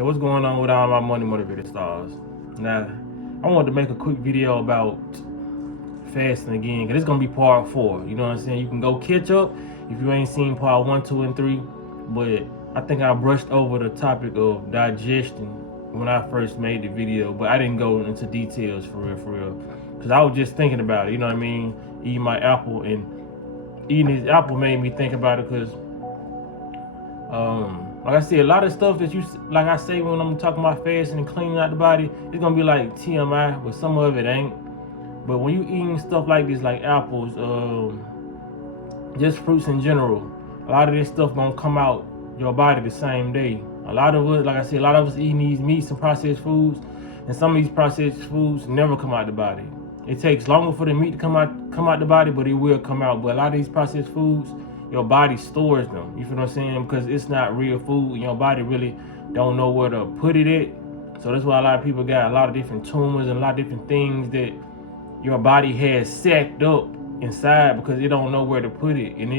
Okay, what's going on with all my money motivated stars? Now, I wanted to make a quick video about fasting again, because it's gonna be part 4. You know what I'm saying? You can go catch up if you ain't seen part 1, 2, and 3. But I think I brushed over the topic of digestion when I first made the video, but I didn't go into details for real. Because I was just thinking about it, you know what I mean? Eating my apple, and eating this apple made me think about it because like I said, a lot of stuff that like I say when I'm talking about fasting and cleaning out the body, it's gonna be like TMI, but some of it ain't. But when you eating stuff like this, like apples, just fruits in general, a lot of this stuff gonna come out your body the same day. A lot of us, like I said, a lot of us eating these meats and processed foods, and some of these processed foods never come out the body. It takes longer for the meat to come out the body, but it will come out. But a lot of these processed foods, your body stores them. You feel what I'm saying? Because it's not real food, and your body really don't know where to put it at. So that's why a lot of people got a lot of different tumors and a lot of different things that your body has sacked up inside because it don't know where to put it, and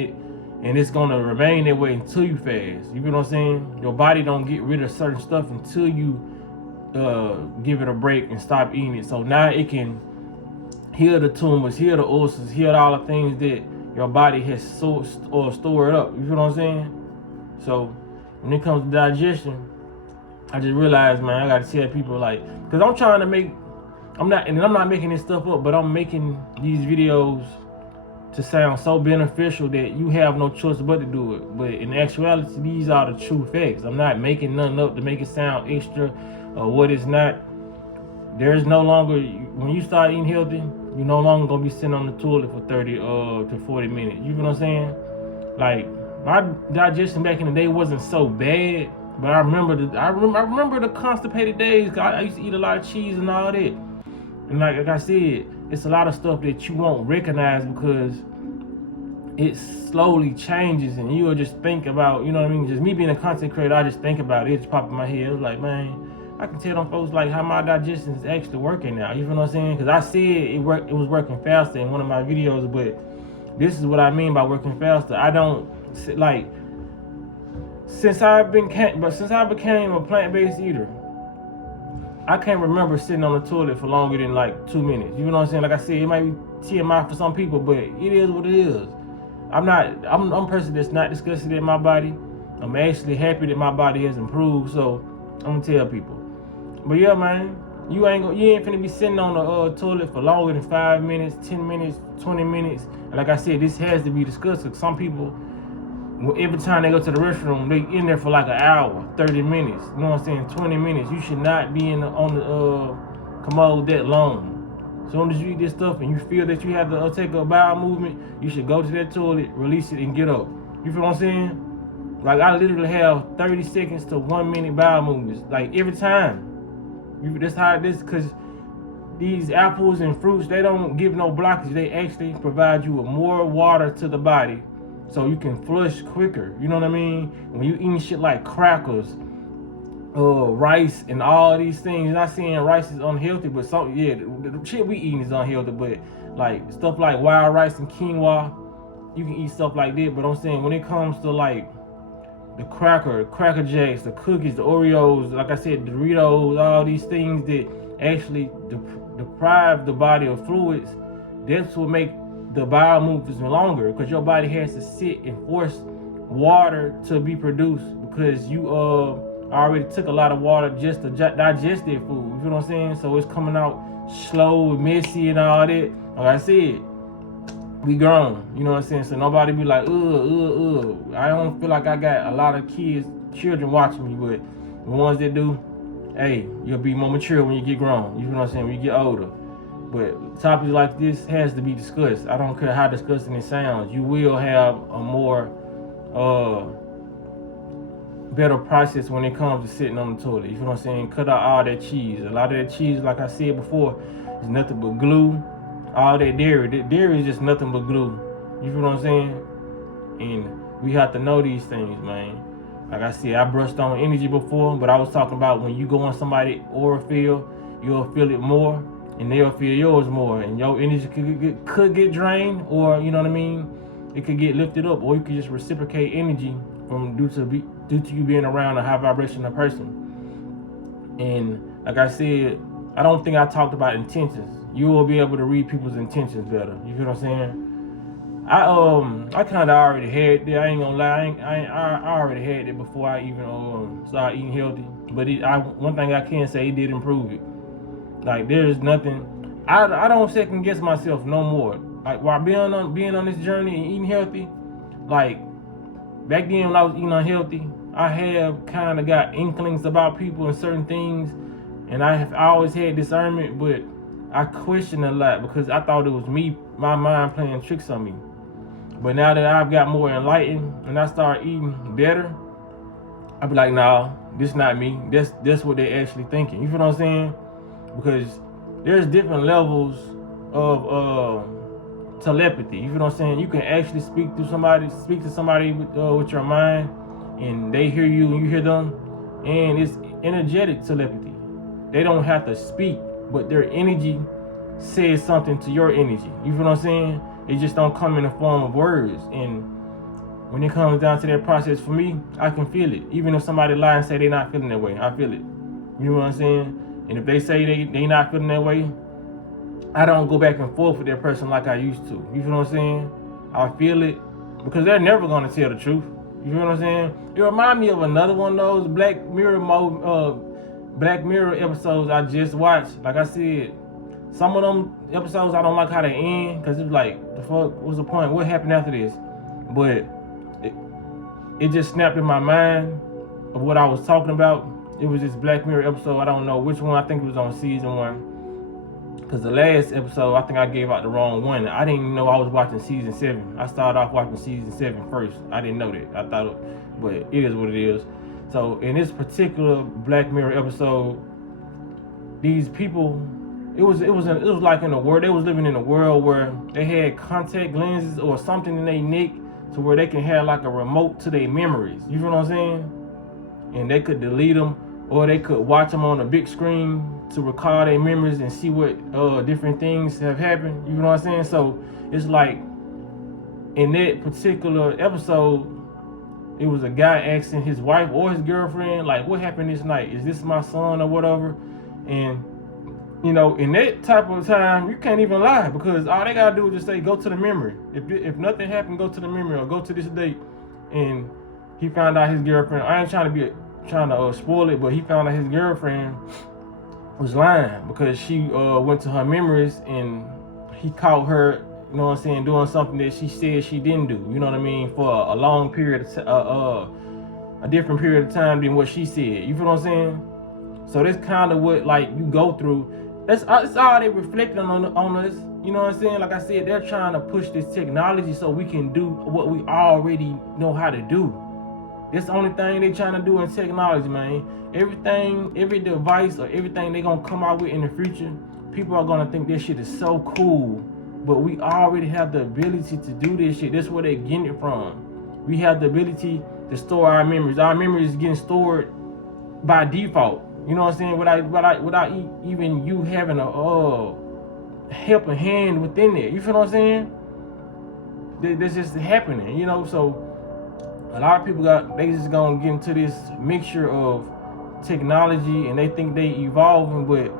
it's gonna remain that way until you fast. You feel what I'm saying? Your body don't get rid of certain stuff until you give it a break and stop eating it. So now it can heal the tumors, heal the ulcers, heal all the things that your body has stored up. You feel what I'm saying? So when it comes to digestion, I just realized, man, I gotta tell people, like, because I'm trying to make, I'm not making this stuff up, but I'm making these videos to sound so beneficial that you have no choice but to do it. But in actuality, these are the true facts. I'm not making nothing up to make it sound extra or what it's not. There's no longer, when you start eating healthy, you're no longer gonna be sitting on the toilet for 30 to 40 minutes. You know what I'm saying? Like, my digestion back in the day wasn't so bad, but I remember the constipated days. 'Cause I used to eat a lot of cheese and all that. And like I said, it's a lot of stuff that you won't recognize because it slowly changes, and you'll just think about, you know what I mean? Just me being a content creator, I just think about it. It just popped in my head. It was like, man, I can tell them folks like how my digestion is actually working now. You feel what I'm saying? Because I said it was working faster in one of my videos, but this is what I mean by working faster. I don't like since I became a plant-based eater, I can't remember sitting on the toilet for longer than like 2 minutes. You know what I'm saying? Like I said, it might be TMI for some people, but it is what it is. I'm a person that's not disgusted at my body. I'm actually happy that my body has improved, so I'm gonna tell people. But yeah, man, you ain't finna be sitting on the toilet for longer than 5 minutes, 10 minutes, 20 minutes. And like I said, this has to be discussed, because some people, every time they go to the restroom, they in there for like an hour, 30 minutes, you know what I'm saying, 20 minutes. You should not be on the commode that long. As soon as you eat this stuff and you feel that you have to take a bowel movement, you should go to that toilet, release it, and get up. You feel what I'm saying? Like, I literally have 30 seconds to 1 minute bowel movements, like every time. That's how it is, because these apples and fruits, they don't give no blockage. They actually provide you with more water to the body so you can flush quicker. You know what I mean? When you eating shit like crackers, rice, and all these things, not saying rice is unhealthy, but the shit we eating is unhealthy, but like stuff like wild rice and quinoa, you can eat stuff like that. But I'm saying when it comes to like the Cracker Jacks, the cookies, the Oreos, like I said, Doritos, all these things that actually deprive the body of fluids, that's what make the bowel movements longer, because your body has to sit and force water to be produced, because you already took a lot of water just to digest that food. You feel what I'm saying? So it's coming out slow, messy, and all that. Like I said, we grown, you know what I'm saying? So nobody be like, I don't feel like I got a lot of children watching me, but the ones that do, hey, you'll be more mature when you get grown. You know what I'm saying? When you get older. But topics like this has to be discussed. I don't care how disgusting it sounds. You will have a more better process when it comes to sitting on the toilet. You know what I'm saying? Cut out all that cheese. A lot of that cheese, like I said before, is nothing but glue. All that dairy is just nothing but glue. You feel what I'm saying? And we have to know these things, man. Like I said, I brushed on energy before, but I was talking about when you go on somebody's aura field, you'll feel it more, and they'll feel yours more, and your energy could get drained, or you know what I mean, it could get lifted up, or you could just reciprocate energy from due to you being around a high vibrational person. And like I said, I don't think I talked about intentions. You will be able to read people's intentions better. You feel what I'm saying? I kind of already had it. I ain't gonna lie. I already had it before I even started eating healthy. But one thing I can say, it did improve it. Like there's nothing. I don't second guess myself no more. Like while being on this journey and eating healthy, like back then when I was eating unhealthy, I have kind of got inklings about people and certain things, and I always had discernment, but I questioned a lot because I thought it was me, my mind playing tricks on me. But now that I've got more enlightened and I start eating better, I be like, nah, this not me. That's what they actually thinking. You feel what I'm saying? Because there's different levels of telepathy. You feel what I'm saying? You can actually speak to somebody with your mind, and they hear you and you hear them, and it's energetic telepathy. They don't have to speak, but their energy says something to your energy. You feel what I'm saying? It just don't come in the form of words. And when it comes down to that process, for me, I can feel it. Even if somebody lie and say they're not feeling that way, I feel it. You know what I'm saying? And if they say they not feeling that way, I don't go back and forth with that person like I used to. You feel what I'm saying? I feel it because they're never gonna tell the truth. You feel what I'm saying? It reminds me of another one of those Black Mirror episodes I just watched. Like I said, some of them episodes I don't like how they end because it's like, the fuck, what's the point? What happened after this? But it just snapped in my mind of what I was talking about. It was this Black Mirror episode. I don't know which one. I think it was on season 1. Because the last episode, I think I gave out the wrong one. I didn't even know I was watching season 7. I started off watching season 7 first. I didn't know that. I thought but it is what it is. So in this particular Black Mirror episode, these people, it was like in a world, they was living in a world where they had contact lenses or something in their neck to where they can have like a remote to their memories. You feel what I'm saying? And they could delete them, or they could watch them on a big screen to recall their memories and see what different things have happened. You know what I'm saying? So it's like in that particular episode, it was a guy asking his wife or his girlfriend, like, what happened this night? Is this my son or whatever? And you know, in that type of time, you can't even lie because all they gotta do is just say, go to the memory. If nothing happened, go to the memory or go to this date. And he found out his girlfriend, I ain't trying to spoil it, but he found out his girlfriend was lying because she went to her memories and he caught her, you know what I'm saying, doing something that she said she didn't do, you know what I mean, for a long period of a different period of time than what she said. You feel what I'm saying? So that's kind of what like you go through. It's all they reflecting on us. You know what I'm saying? Like I said, they're trying to push this technology so we can do what we already know how to do. That's the only thing they trying to do in technology, man. Everything, every device or everything they gonna come out with in the future, people are gonna think this shit is so cool. But we already have the ability to do this shit. That's where they're getting it from. We have the ability to store our memories. Our memories is getting stored by default. You know what I'm saying? Without even you having a helping hand within there. You feel what I'm saying? That's just happening, you know. So a lot of people they just gonna get into this mixture of technology and they think they evolving, but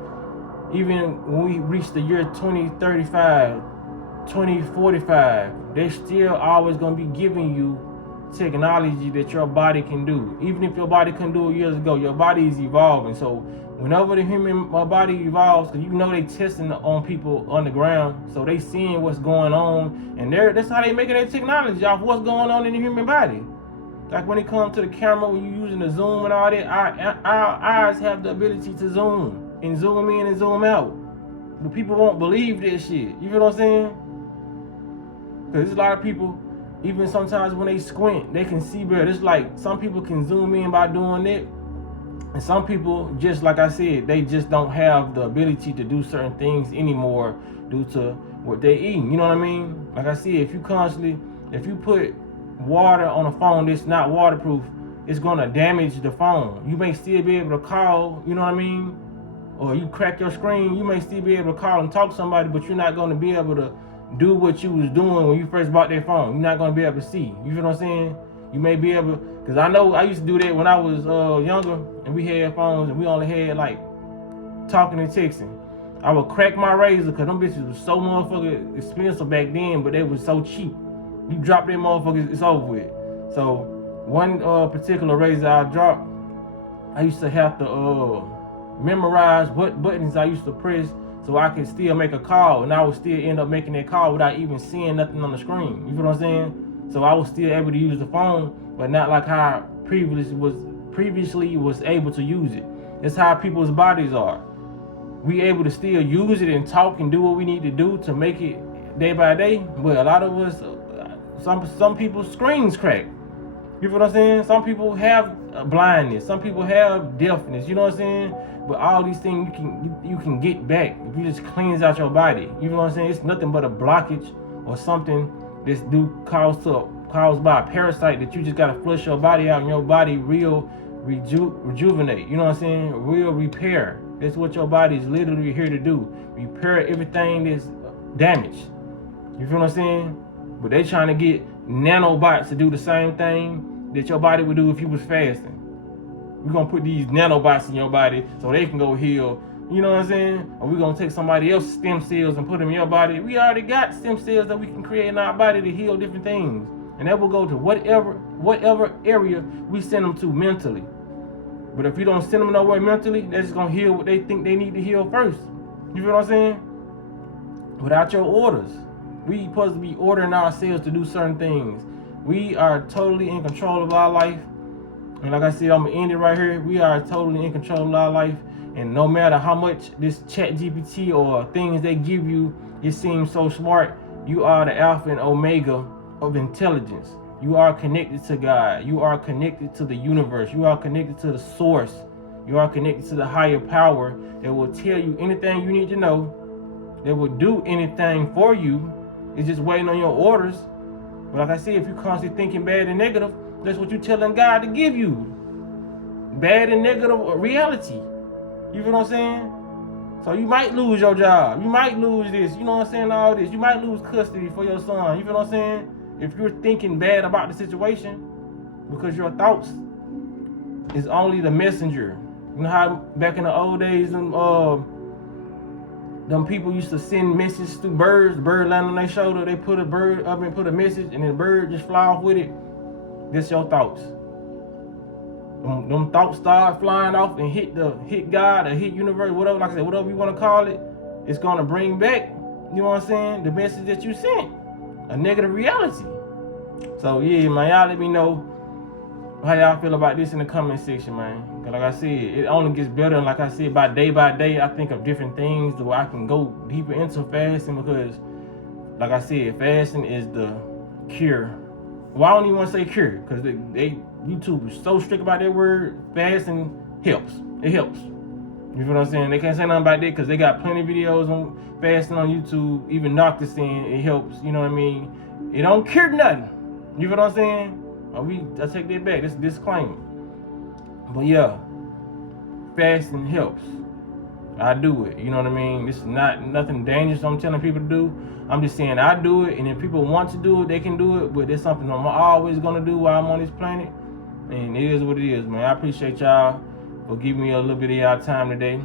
even when we reach the year 2035, 2045, they're still always gonna be giving you technology that your body can do. Even if your body couldn't do it years ago, your body is evolving. So whenever the human body evolves, because you know they testing on people on the ground, so they seeing what's going on, and that's how they making their technology off what's going on in the human body. Like when it comes to the camera, when you're using the zoom and all that, our eyes have the ability to zoom and zoom in and zoom out. But people won't believe this shit. You feel what I'm saying? Because there's a lot of people, even sometimes when they squint, they can see better. It's like some people can zoom in by doing it. And some people, just like I said, they just don't have the ability to do certain things anymore due to what they eating. You know what I mean? Like I said, if you put water on a phone that's not waterproof, it's gonna damage the phone. You may still be able to call, you know what I mean? Or you crack your screen, you may still be able to call and talk to somebody, but you're not gonna be able to do what you was doing when you first bought that phone. You're not gonna be able to see. You feel what I'm saying? You may be able Cause I know I used to do that when I was younger, and we had phones, and we only had like talking and texting. I would crack my razor, cause them bitches was so motherfucking expensive back then, but they was so cheap. You drop them motherfuckers, it's over with. So one particular razor I dropped, I used to have to memorize what buttons I used to press so I could still make a call, and I would still end up making that call without even seeing nothing on the screen. You feel what I'm saying? So I was still able to use the phone, but not like how I previously was able to use it. That's how people's bodies are. We able to still use it and talk and do what we need to do to make it day by day, but a lot of us, some people's screens crack. You feel what I'm saying? Some people have blindness, some people have deafness, you know what I'm saying? But all these things you can get back if you just cleanse out your body. You know what I'm saying? It's nothing but a blockage or something that's caused by a parasite that you just gotta flush your body out, and your body real rejuvenate. You know what I'm saying? Real repair. That's what your body is literally here to do. Repair everything that's damaged. You feel what I'm saying? But they trying to get nanobots to do the same thing that your body would do if you was fasting. We're gonna put these nanobots in your body so they can go heal. You know what I'm saying? Or we're gonna take somebody else's stem cells and put them in your body. We already got stem cells that we can create in our body to heal different things. And that will go to whatever area we send them to mentally. But if you don't send them nowhere mentally, they're just gonna heal what they think they need to heal first. You feel what I'm saying? Without your orders. We supposed to be ordering ourselves to do certain things. We are totally in control of our life. And like I said, I'm gonna end it right here. We are totally in control of our life. And no matter how much this chat GPT or things they give you, it seems so smart, you are the alpha and omega of intelligence. You are connected to God. You are connected to the universe. You are connected to the source. You are connected to the higher power that will tell you anything you need to know, that will do anything for you. It's just waiting on your orders. But like I said, if you're constantly thinking bad and negative, that's what you're telling God to give you. Bad and negative reality. You feel what I'm saying? So you might lose your job. You might lose this. You know what I'm saying? All this. You might lose custody for your son. You feel what I'm saying? If you're thinking bad about the situation, because your thoughts is only the messenger. You know how back in the old days, them people used to send messages through birds. The bird land on their shoulder. They put a bird up and put a message, and the bird just fly off with it. That's your thoughts. Them thoughts start flying off and hit God or hit universe, whatever. Like I said, whatever you want to call it, it's gonna bring back. You know what I'm saying? The message that you sent, a negative reality. So yeah, man, y'all let me know how y'all feel about this in the comment section, man. Cause like I said, it only gets better. And like I said, by day, I think of different things where I can go deeper into fasting, because like I said, fasting is the cure. Well, I don't even want to say cure, because YouTube is so strict about that word. Fasting helps. It helps. You feel what I'm saying? They can't say nothing about that because they got plenty of videos on fasting on YouTube. Even doctors saying it helps. You know what I mean? It don't cure nothing. You feel what I'm saying? I take that back. That's a disclaimer. But yeah, fasting helps. I do it. You know what I mean? This is not nothing dangerous I'm telling people to do. I'm just saying I do it, and if people want to do it, they can do it. But it's something I'm always gonna do while I'm on this planet. And it is what it is, man. I appreciate y'all for giving me a little bit of y'all time today.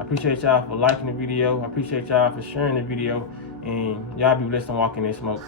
I appreciate y'all for liking the video. I appreciate y'all for sharing the video. And y'all be blessed and walking in smoke.